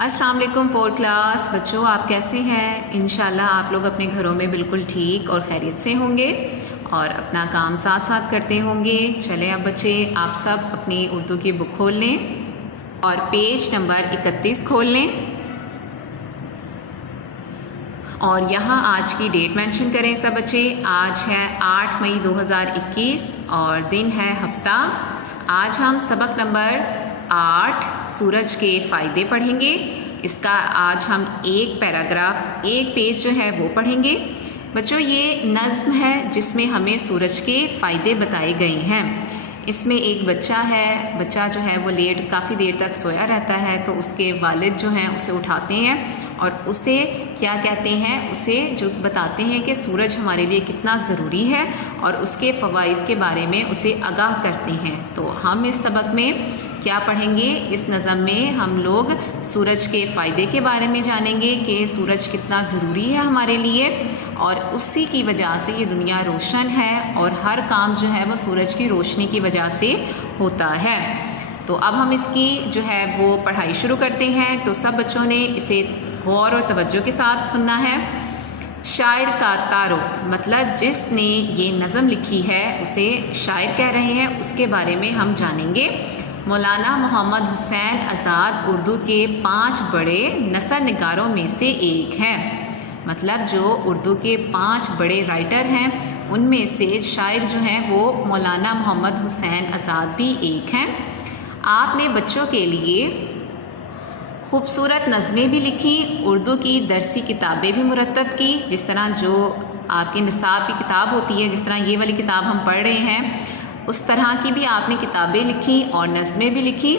अस्सलाम वालेकुम fourth class बच्चों, आप कैसे हैं? इंशाल्लाह आप लोग अपने घरों में बिल्कुल ठीक और खैरियत से होंगे और अपना काम साथ साथ करते होंगे। चलें अब बच्चे, आप सब अपनी उर्दू की बुक खोल लें और पेज नंबर 31 खोल लें और यहाँ आज की डेट मेंशन करें सब बच्चे। आज है 8 मई 2021 और दिन है हफ्ता। आज हम सबक नंबर 8 सूरज के फ़ायदे पढ़ेंगे। इसका आज हम एक पैराग्राफ, एक पेज जो है वो पढ़ेंगे। बच्चों ये नज़्म है जिसमें हमें सूरज के फ़ायदे बताए गए हैं। इसमें एक बच्चा है, बच्चा जो है वो काफ़ी देर तक सोया रहता है, तो उसके वालिद जो हैं उसे उठाते हैं और उसे क्या कहते हैं, उसे जो बताते हैं कि सूरज हमारे लिए कितना ज़रूरी है और उसके फ़वाइद के बारे में उसे आगाह करते हैं। तो हम इस सबक में क्या पढ़ेंगे, इस नज़म में हम लोग सूरज के फ़ायदे के बारे में जानेंगे कि सूरज कितना ज़रूरी है हमारे लिए और उसी की वजह से ये दुनिया रोशन है और हर काम जो है वो सूरज की रोशनी की वजह से होता है। तो अब हम इसकी जो है वो पढ़ाई शुरू करते हैं। तो सब बच्चों ने इसे गौर और तवज्जो के साथ सुनना है। शायर का तारुफ मतलब जिसने ये नज़म लिखी है उसे शायर कह रहे हैं, उसके बारे में हम जानेंगे। मौलाना मोहम्मद हुसैन आज़ाद उर्दू के 5 बड़े नसर निगारों में से एक हैं। मतलब जो उर्दू के 5 बड़े राइटर हैं उनमें से शायर जो हैं वो मौलाना मोहम्मद हुसैन आज़ाद भी एक हैं। आपने बच्चों के लिए खूबसूरत नज़में भी लिखी, उर्दू की दरसी किताबें भी मुरतब की। जिस तरह जो आपकी निसाब की किताब होती है, जिस तरह ये वाली किताब हम पढ़ रहे हैं, उस तरह की भी आपने किताबें लिखी और नज़में भी लिखी।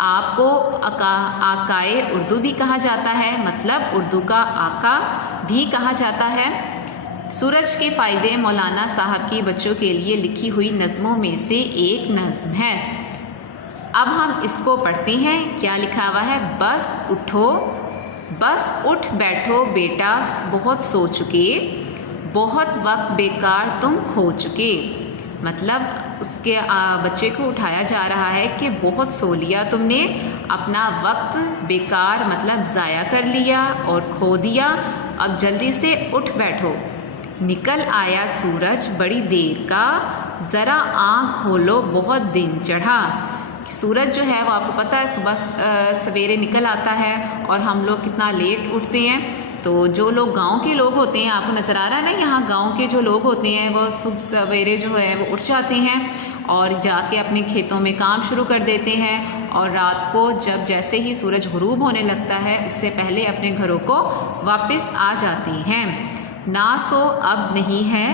आपको आकाए उर्दू भी कहा जाता है, मतलब उर्दू का आका भी कहा जाता है। सूरज के फ़ायदे मौलाना साहब की बच्चों के लिए लिखी हुई नज़मों में से एक नज़म है। अब हम इसको पढ़ते हैं। क्या लिखा हुआ है? बस उठो, बस उठ बैठो बेटा, बहुत सो चुके, बहुत वक्त बेकार तुम खो चुके। मतलब उसके बच्चे को उठाया जा रहा है कि बहुत सो लिया तुमने, अपना वक्त बेकार मतलब ज़ाया कर लिया और खो दिया, अब जल्दी से उठ बैठो। निकल आया सूरज बड़ी देर का, ज़रा आँख खोलो बहुत दिन चढ़ा। सूरज जो है वो आपको पता है सुबह सवेरे निकल आता है और हम लोग कितना लेट उठते हैं। तो जो लोग गांव के लोग होते हैं, आपको नज़र आ रहा है ना, यहाँ गांव के जो लोग होते हैं वो सुबह सवेरे जो है वो उठ जाते हैं और जाके अपने खेतों में काम शुरू कर देते हैं और रात को जब जैसे ही सूरज गुरूब होने लगता है उससे पहले अपने घरों को वापस आ जाते हैं। ना सो अब नहीं है,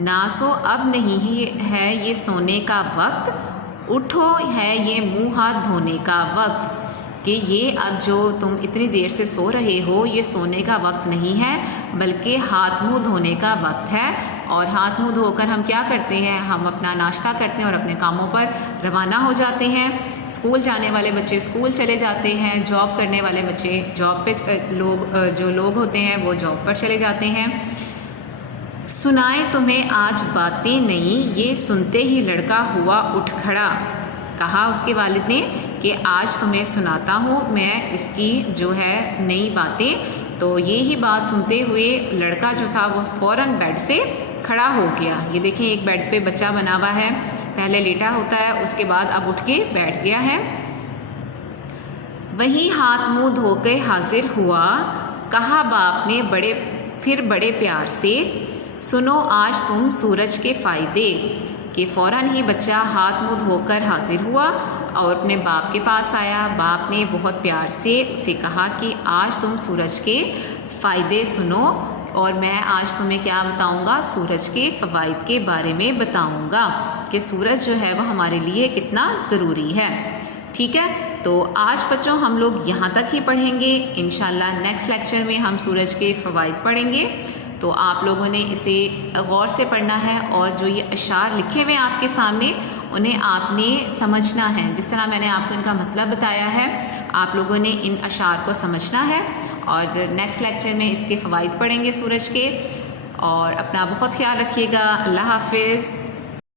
ना सो अब नहीं ही है ये सोने का वक्त, उठो है ये मुँह हाथ धोने का वक्त। कि ये अब जो तुम इतनी देर से सो रहे हो ये सोने का वक्त नहीं है बल्कि हाथ मुंह धोने का वक्त है। और हाथ मुंह धोकर हम क्या करते हैं, हम अपना नाश्ता करते हैं और अपने कामों पर रवाना हो जाते हैं। स्कूल जाने वाले बच्चे स्कूल चले जाते हैं, जॉब करने वाले बच्चे जॉब पे जो लोग होते हैं वो जॉब पर चले जाते हैं। सुनाए तुम्हें आज बातें नई, ये सुनते ही लड़का हुआ उठ खड़ा। कहा उसके वालिद ने कि आज तुम्हें सुनाता हूँ मैं इसकी जो है नई बातें। तो ये ही बात सुनते हुए लड़का जो था वो फ़ौरन बेड से खड़ा हो गया। ये देखें एक बेड पे बच्चा बना हुआ है, पहले लेटा होता है उसके बाद अब उठ के बैठ गया है। वही हाथ मुँह धो के हाजिर हुआ, कहा बाप ने बड़े प्यार से, सुनो आज तुम सूरज के फ़ायदे। कि फ़ौरन ही बच्चा हाथ मुँह धोकर हाजिर हुआ और अपने बाप के पास आया। बाप ने बहुत प्यार से उसे कहा कि आज तुम सूरज के फ़ायदे सुनो और मैं आज तुम्हें क्या बताऊंगा, सूरज के फ़वाइद के बारे में बताऊंगा कि सूरज जो है वो हमारे लिए कितना ज़रूरी है। ठीक है, तो आज बच्चों हम लोग यहाँ तक ही पढ़ेंगे। इंशाल्लाह नेक्स्ट लेक्चर में हम सूरज के फ़वाइद पढ़ेंगे। तो आप लोगों ने इसे गौर से पढ़ना है और जो ये अशार लिखे हुए हैं आपके सामने उन्हें आपने समझना है। जिस तरह मैंने आपको इनका मतलब बताया है आप लोगों ने इन अशार को समझना है और नेक्स्ट लेक्चर में इसके फ़वाइद पढ़ेंगे सूरज के। और अपना बहुत ख्याल रखिएगा। अल्लाह हाफ़िज़।